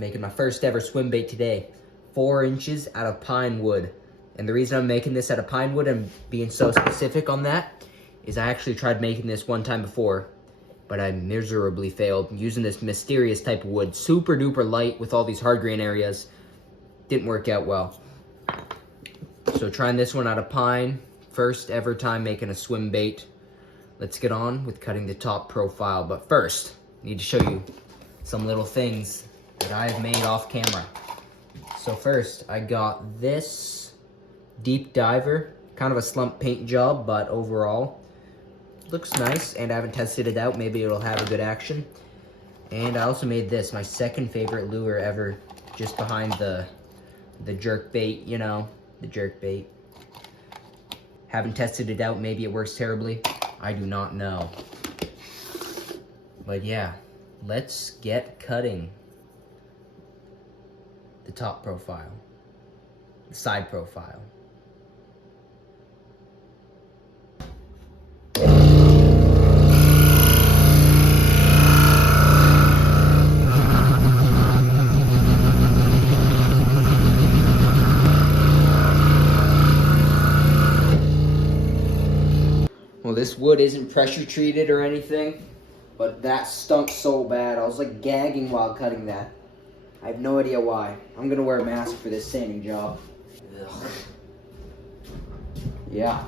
making my first ever swim bait today. 4 inches out of pine wood. And the reason I'm making this out of pine wood and being so specific on that is I actually tried making this one time before, but I miserably failed using this mysterious type of wood. Super duper light with all these hard grain areas. Didn't work out well. So trying this one out of pine. First ever time making a swim bait. Let's get on with cutting the top profile. But first, I need to show you some little things that I've made off camera. So first, I got this deep diver. Kind of a slump paint job, but overall, looks nice. And I haven't tested it out. Maybe it'll have a good action. And I also made this, my second favorite lure ever, just behind the jerk bait, you know, the jerk bait. Haven't tested it out. Maybe it works terribly. I do not know. But yeah, let's get cutting the top profile, the side profile. Well, this wood isn't pressure treated or anything, but that stunk so bad. I was like gagging while cutting that. I have no idea why. I'm gonna wear a mask for this sanding job. Ugh. Yeah.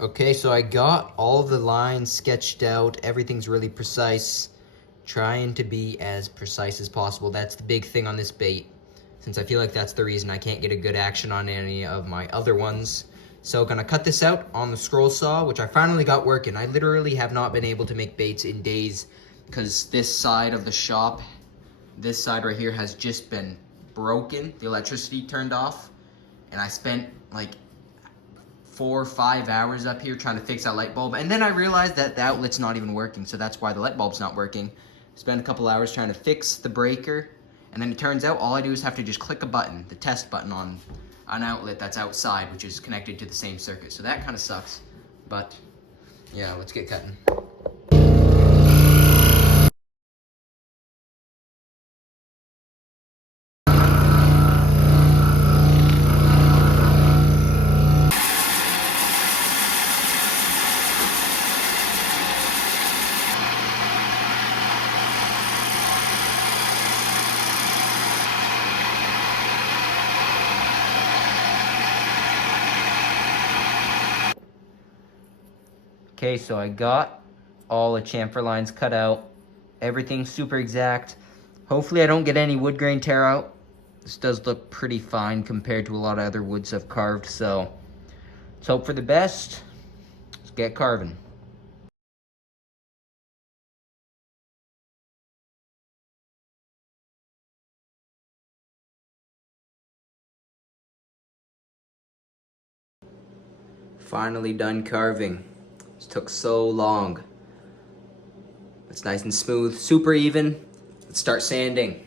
Okay, so I got all the lines sketched out. Everything's really precise. Trying to be as precise as possible. That's the big thing on this bait, since I feel like that's the reason I can't get a good action on any of my other ones. So gonna cut this out on the scroll saw, which I finally got working. I literally have not been able to make baits in days because this side of the shop, this side right here has just been broken. The electricity turned off, and I spent like 4 or 5 hours up here trying to fix that light bulb. And then I realized that the outlet's not even working, so that's why the light bulb's not working. Spent a couple hours trying to fix the breaker, and then it turns out all I do is have to just click a button, the test button on an outlet that's outside, which is connected to the same circuit. So that kind of sucks, but yeah, let's get cutting. Okay, so I got all the chamfer lines cut out. Everything's super exact. Hopefully I don't get any wood grain tear out. This does look pretty fine compared to a lot of other woods I've carved, so let's hope for the best. Let's get carving. Finally done carving. This took so long. It's nice and smooth, super even. Let's start sanding.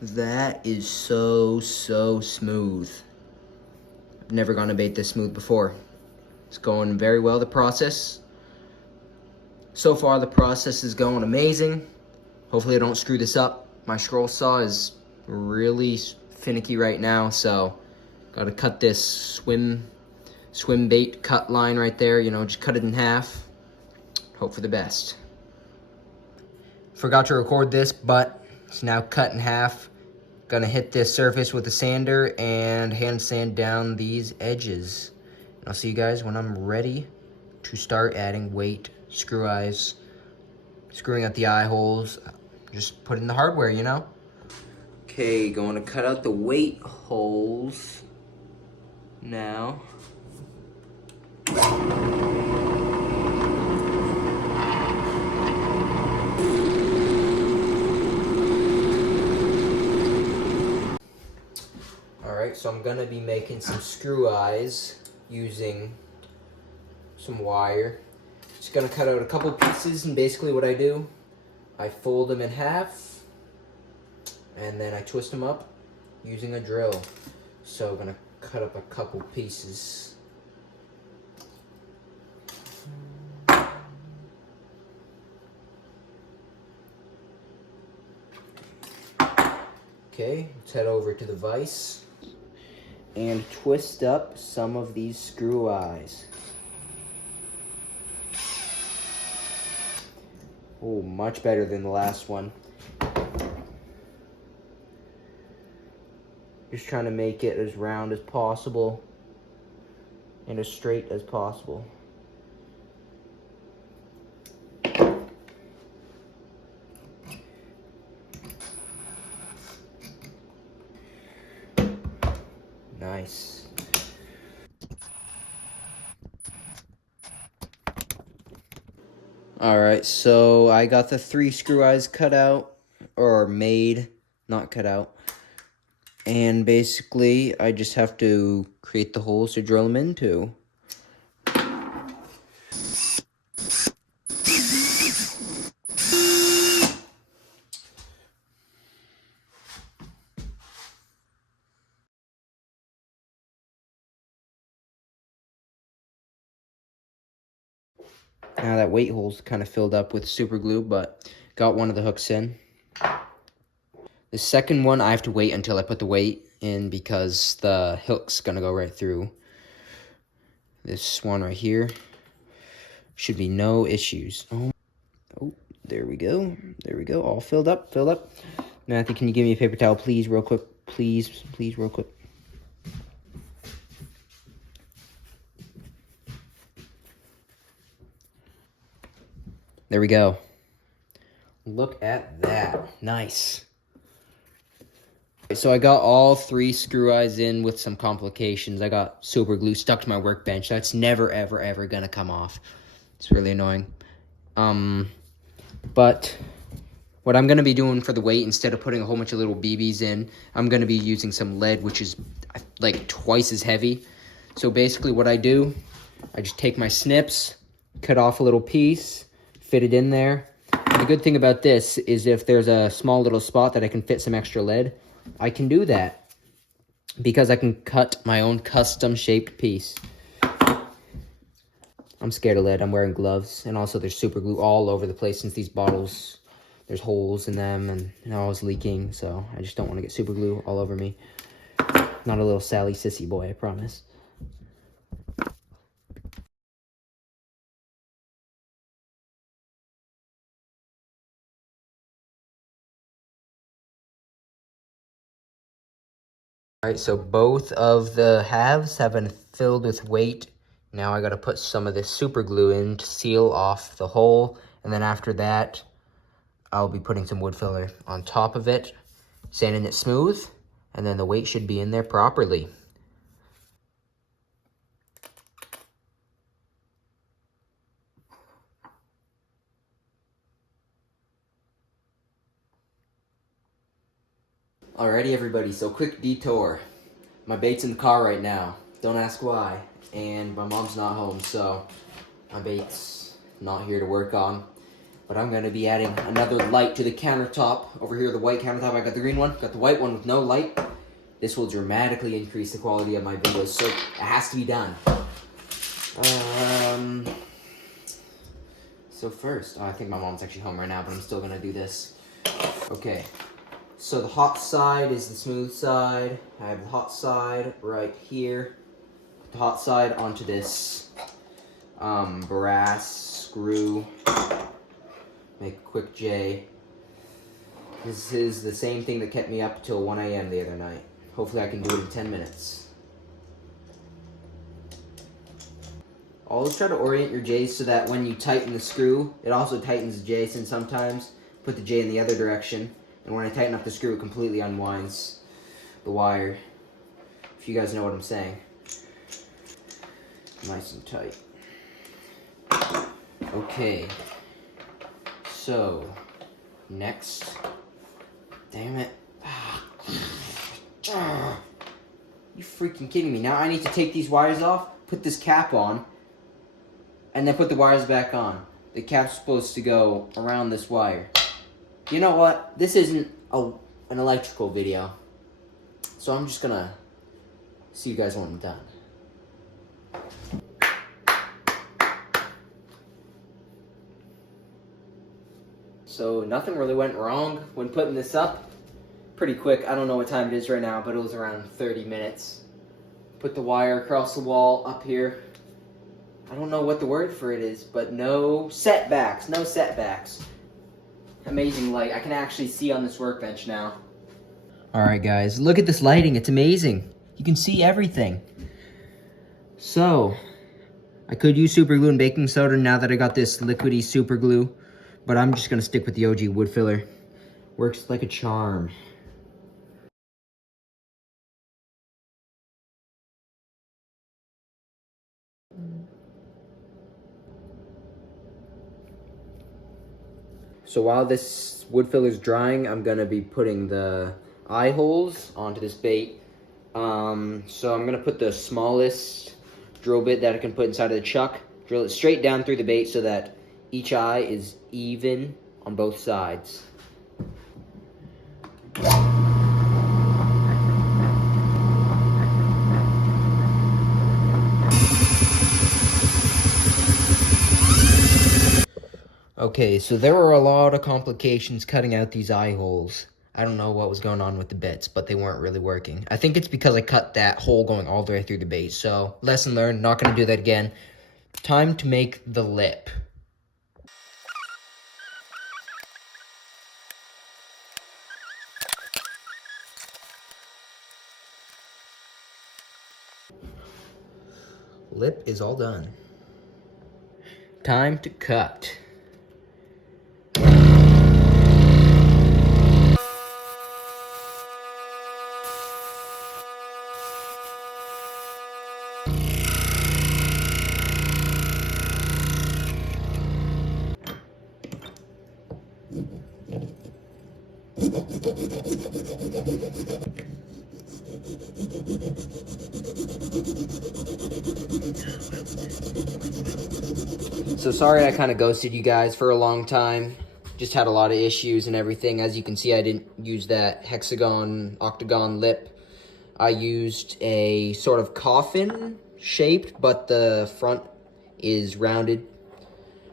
That is so smooth. I've never gone a bait this smooth before. It's going very well, the process. So far, the process is going amazing. Hopefully I don't screw this up. My scroll saw is really finicky right now, so gotta cut this swim bait cut line right there, you know, just cut it in half. Hope for the best. Forgot to record this, but it's now cut in half. Gonna hit this surface with a sander and hand sand down these edges. And I'll see you guys when I'm ready to start adding weight, screw eyes, screwing out the eye holes, just put in the hardware, you know? Okay, going to cut out the weight holes now. Alright, so I'm gonna be making some screw eyes using some wire. Just gonna cut out a couple pieces, and basically what I do, I fold them in half, and then I twist them up using a drill. So I'm gonna cut up a couple pieces. Okay, let's head over to the vise and twist up some of these screw eyes. Oh, much better than the last one. Just trying to make it as round as possible and as straight as possible. Nice. Alright, so I got the 3 screw eyes cut out, or made, not cut out. And basically, I just have to create the holes to drill them into. Now that weight hole's kind of filled up with super glue, but got one of the hooks in. The second one, I have to wait until I put the weight in because the hook's gonna go right through. This one right here should be no issues. Oh, there we go. There we go. All filled up, filled up. Matthew, can you give me a paper towel, please, real quick? Please, please, real quick. There we go. Look at that. Nice. So I got all 3 screw eyes in with some complications. I got super glue stuck to my workbench. That's never, ever, ever gonna come off. It's really annoying. But what I'm gonna be doing for the weight, instead of putting a whole bunch of little BBs in, I'm gonna be using some lead, which is like twice as heavy. So basically what I do, I just take my snips, cut off a little piece, fit it in there. And the good thing about this is if there's a small little spot that I can fit some extra lead, I can do that because I can cut my own custom shaped piece. I'm scared of lead. I'm wearing gloves, and also there's super glue all over the place since these bottles, there's holes in them and they're always leaking, so I just don't want to get super glue all over me. Not a little Sally sissy boy, I promise. Alright, so both of the halves have been filled with weight. Now I gotta put some of this super glue in to seal off the hole, and then after that, I'll be putting some wood filler on top of it, sanding it smooth, and then the weight should be in there properly. Alrighty everybody, so quick detour. My bait's in the car right now. Don't ask why. And my mom's not home, so my bait's not here to work on. But I'm gonna be adding another light to the countertop. Over here, the white countertop, I got the green one. Got the white one with no light. This will dramatically increase the quality of my videos, so it has to be done. So first, I think my mom's actually home right now, but I'm still gonna do this. Okay. So the hot side is the smooth side. I have the hot side right here. Put the hot side onto this brass screw. Make a quick J. This is the same thing that kept me up till 1 a.m. the other night. Hopefully I can do it in 10 minutes. Always try to orient your J's so that when you tighten the screw, it also tightens the J, since sometimes put the J in the other direction, and when I tighten up the screw, it completely unwinds the wire. If you guys know what I'm saying. Nice and tight. Okay. So, next. Damn it. You freaking kidding me. Now I need to take these wires off, put this cap on, and then put the wires back on. The cap's supposed to go around this wire. You know what? This isn't an electrical video. So I'm just gonna see you guys when I'm done. So nothing really went wrong when putting this up. Pretty quick. I don't know what time it is right now, but it was around 30 minutes. Put the wire across the wall up here. I don't know what the word for it is, but no setbacks, no setbacks. Amazing light. I can actually see on this workbench now. Alright guys, look at this lighting. It's amazing. You can see everything. So, I could use super glue and baking soda now that I got this liquidy super glue, but I'm just going to stick with the OG wood filler. Works like a charm. So while this wood filler is drying, I'm going to be putting the eye holes onto this bait. So I'm going to put the smallest drill bit that I can put inside of the chuck, drill it straight down through the bait so that each eye is even on both sides. Okay, so there were a lot of complications cutting out these eye holes. I don't know what was going on with the bits, but they weren't really working. I think it's because I cut that hole going all the way through the bait. So, lesson learned, not going to do that again. Time to make the lip. Lip is all done. Time to cut. So sorry I kind of ghosted you guys for a long time. Just had a lot of issues and everything. As you can see, I didn't use that hexagon, octagon lip. I used a sort of coffin shaped, but the front is rounded,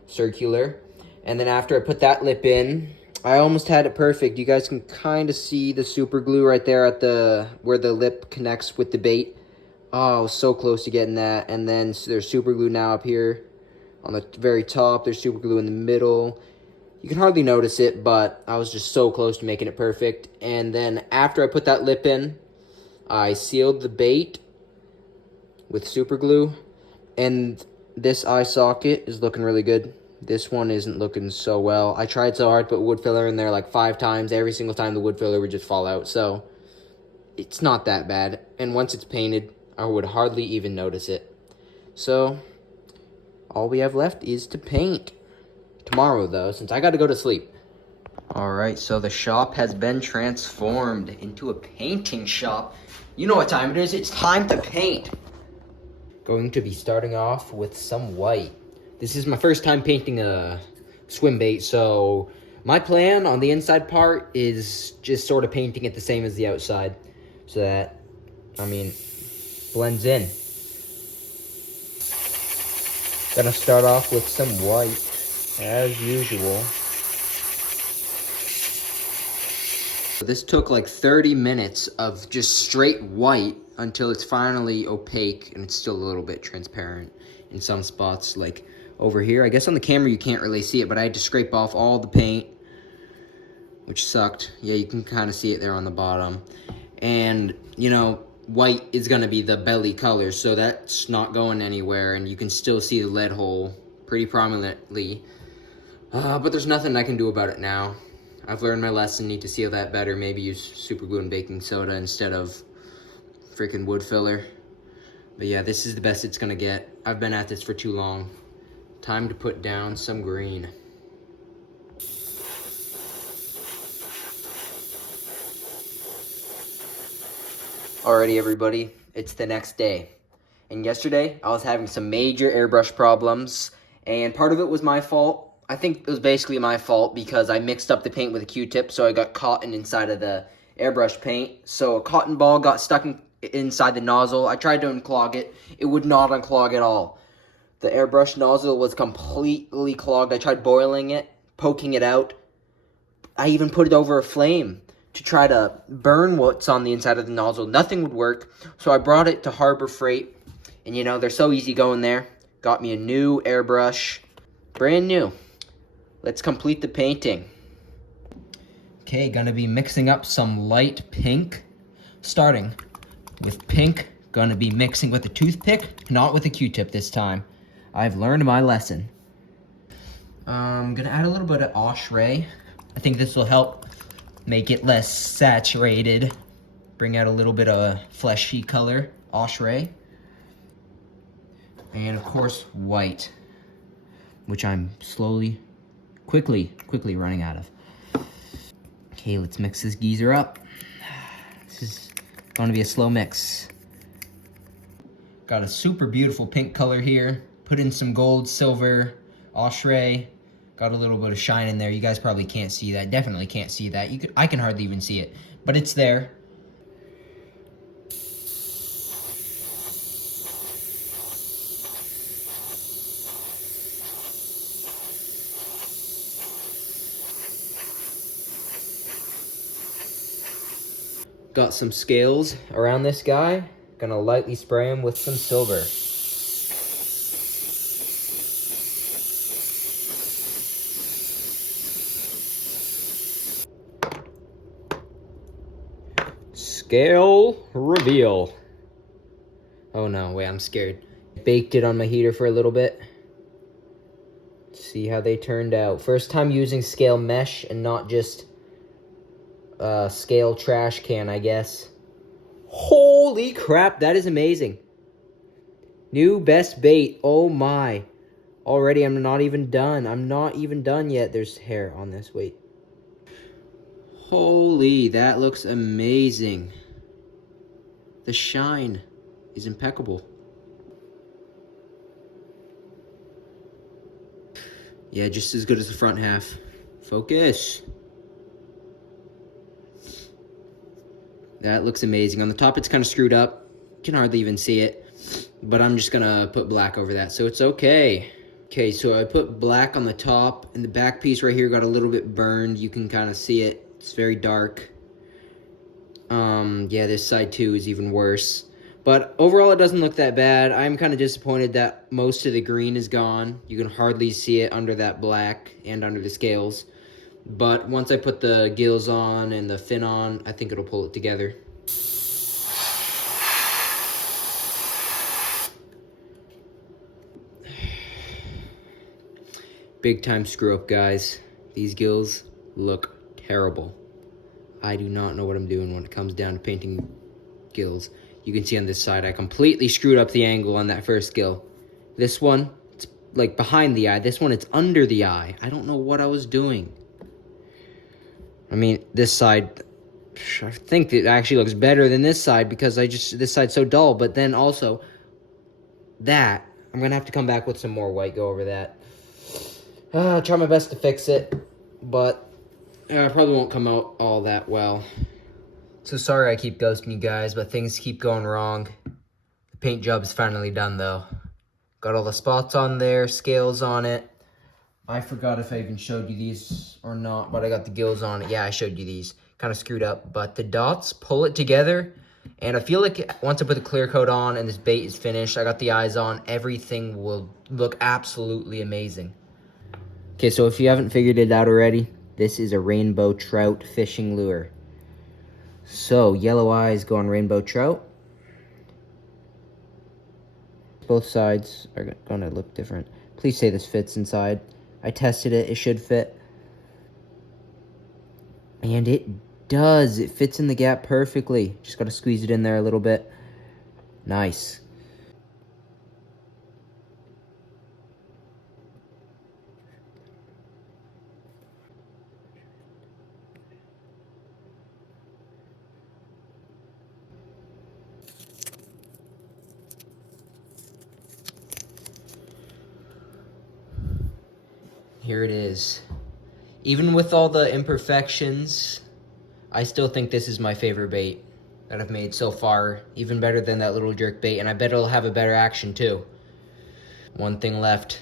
circular. And then after I put that lip in, I almost had it perfect. You guys can kind of see the super glue right there at where the lip connects with the bait. Oh, I was so close to getting that. And then there's super glue now up here on the very top. There's super glue in the middle. You can hardly notice it, but I was just so close to making it perfect. And then after I put that lip in, I sealed the bait with super glue. And this eye socket is looking really good. This one isn't looking so well. I tried so hard to put wood filler in there like 5 times. Every single time the wood filler would just fall out. So it's not that bad. And once it's painted, I would hardly even notice it. So all we have left is to paint. Tomorrow though, since I got to go to sleep. Alright, so the shop has been transformed into a painting shop. You know what time it is. It's time to paint. Going to be starting off with some white. This is my first time painting a swim bait, so my plan on the inside part is just sort of painting it the same as the outside, so that, I mean, blends in. Gonna start off with some white, as usual. This took like 30 minutes of just straight white until it's finally opaque and it's still a little bit transparent in some spots, like over here. I guess on the camera you can't really see it, but I had to scrape off all the paint, which sucked. Yeah, you can kind of see it there on the bottom. And, you know, white is going to be the belly color, so that's not going anywhere, and you can still see the lead hole pretty prominently. But there's nothing I can do about it now. I've learned my lesson, need to seal that better, maybe use super glue and baking soda instead of freaking wood filler. But yeah, this is the best it's gonna get. I've been at this for too long. Time to put down some green. Alrighty everybody, it's the next day. And yesterday, I was having some major airbrush problems, and part of it was my fault. I think it was basically my fault because I mixed up the paint with a Q-tip, so I got cotton inside of the airbrush paint. So a cotton ball got stuck inside the nozzle. I tried to unclog it. It would not unclog at all. The airbrush nozzle was completely clogged. I tried boiling it, poking it out. I even put it over a flame to try to burn what's on the inside of the nozzle. Nothing would work, so I brought it to Harbor Freight. And you know, they're so easy going there. Got me a new airbrush, brand new. Let's complete the painting. Okay, gonna be mixing up some light pink. Starting with pink, gonna be mixing with a toothpick, not with a Q-tip this time. I've learned my lesson. I'm gonna add a little bit of Ochre. I think this will help make it less saturated. Bring out a little bit of a fleshy color, Ochre. And of course, white, which I'm quickly running out of. Okay, let's mix this geezer up. This is going to be a slow mix. Got a super beautiful pink color here. Put in some gold, silver, Ochre. Got a little bit of shine in there. You guys probably can't see that. Definitely can't see that. I can hardly even see it, but it's there. Got some scales around this guy. Gonna lightly spray him with some silver. Scale reveal. Oh no, wait, I'm scared. Baked it on my heater for a little bit. See how they turned out. First time using scale mesh and not just scale trash can, I guess. Holy crap, that is amazing. New best bait. Oh my. Already, I'm not even done. I'm not even done yet. There's hair on this. Wait. Holy, that looks amazing. The shine is impeccable. Yeah, just as good as the front half. Focus. That looks amazing. On the top, it's kind of screwed up. You can hardly even see it. But I'm just gonna put black over that, so it's okay. Okay, so I put black on the top, and the back piece right here got a little bit burned. You can kind of see it. It's very dark. Yeah, this side too is even worse. But overall, it doesn't look that bad. I'm kind of disappointed that most of the green is gone. You can hardly see it under that black and under the scales. But once I put the gills on and the fin on, I think it'll pull it together. Big time screw up, guys. These gills look terrible. I do not know what I'm doing when it comes down to painting gills. You can see on this side, I completely screwed up the angle on that first gill. This one, it's like behind the eye. This one, it's under the eye. I don't know what I was doing. I mean, this side, I think it actually looks better than this side because this side's so dull. But then also, that, I'm going to have to come back with some more white, go over that. Try my best to fix it, but it probably won't come out all that well. So sorry I keep ghosting you guys, but things keep going wrong. The paint job is finally done, though. Got all the spots on there, scales on it. I forgot if I even showed you these or not, but I got the gills on it. Yeah, I showed you these. kind of screwed up, but the dots pull it together. And I feel like once I put the clear coat on and this bait is finished, I got the eyes on, everything will look absolutely amazing. Okay, so if you haven't figured it out already, this is a rainbow trout fishing lure. So, yellow eyes go on rainbow trout. Both sides are gonna look different. Please say this fits inside. I tested it, it should fit. And it does, it fits in the gap perfectly. Just gotta squeeze it in there a little bit. Nice. Here it is. Even with all the imperfections, I still think this is my favorite bait that I've made so far. Even better than that little jerk bait, and I bet it'll have a better action too. One thing left,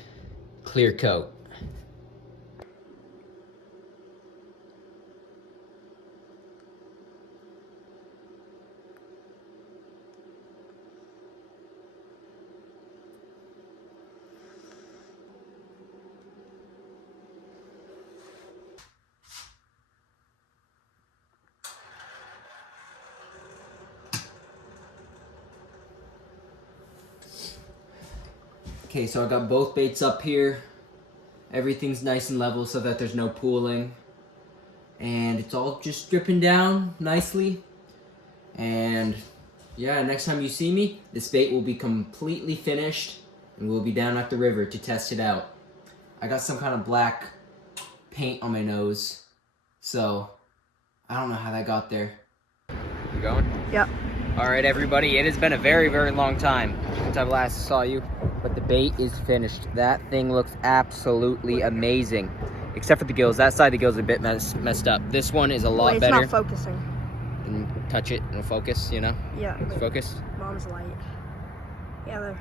clear coat. Okay, so I got both baits up here. Everything's nice and level so that there's no pooling. And it's all just dripping down nicely. And yeah, next time you see me, this bait will be completely finished and we'll be down at the river to test it out. I got some kind of black paint on my nose, so I don't know how that got there. You going? Yep. All right, everybody, it has been a very, very long time since I last saw you, but the bait is finished. That thing looks absolutely amazing, except for the gills. That side of the gills is a bit messed up. This one is a lot better. It's not focusing. And touch it and focus, you know? Yeah. It's focus. Mom's light. Yeah.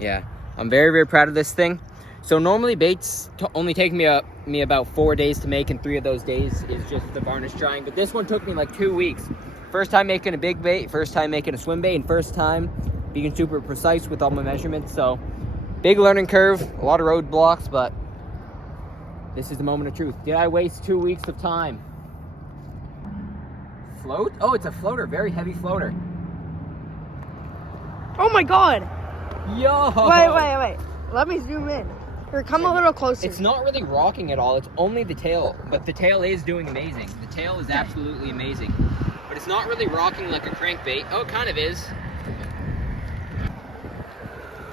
Yeah, I'm very, very proud of this thing. So normally baits only take me about 4 days to make, and 3 of those days is just the varnish drying. But this one took me like 2 weeks. First time making a big bait, first time making a swim bait, and first time being super precise with all my measurements. So big learning curve, a lot of roadblocks, but this is the moment of truth. Did I waste 2 weeks of time? Float? Oh, it's a floater, very heavy floater. Oh my God. Yo! Wait. Let me zoom in. Here, come a little closer. It's not really rocking at all. It's only the tail, but the tail is doing amazing. The tail is absolutely amazing. But it's not really rocking like a crankbait. Oh, it kind of is.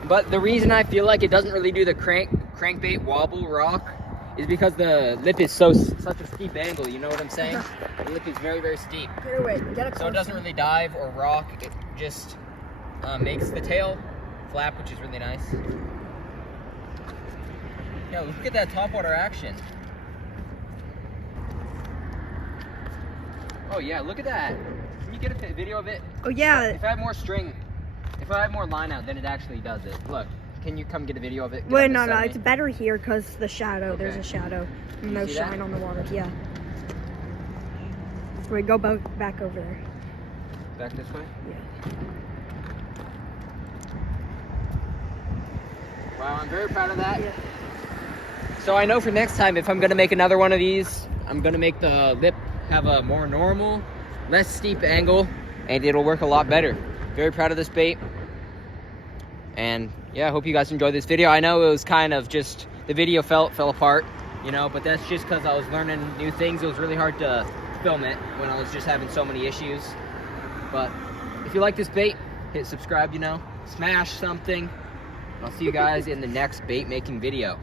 But the reason I feel like it doesn't really do the crankbait wobble rock is because the lip is such a steep angle. You know what I'm saying? The lip is very, very steep. Here, wait. Get it closer. So it doesn't really dive or rock. It just makes the tail flap, which is really nice. Yeah, look at that topwater action. Oh yeah, look at that. Can you get a video of it? Oh yeah. If I have more string, if I have more line out, then it actually does it. Look, can you come get a video of it? Wait, no, it's better here because the shadow. Okay. There's a shadow. No shine on the water. Yeah. Wait, go back over there. Back this way? Yeah. Wow, I'm very proud of that. Yeah. So I know for next time, if I'm gonna make another one of these, I'm gonna make the lip have a more normal, less steep angle, and it'll work a lot better. Very proud of this bait. And yeah, I hope you guys enjoyed this video. I know it was kind of just, the video fell apart, you know, but that's just because I was learning new things. It was really hard to film it when I was just having so many issues. But if you like this bait, hit subscribe, you know, smash something. I'll see you guys in the next bait making video.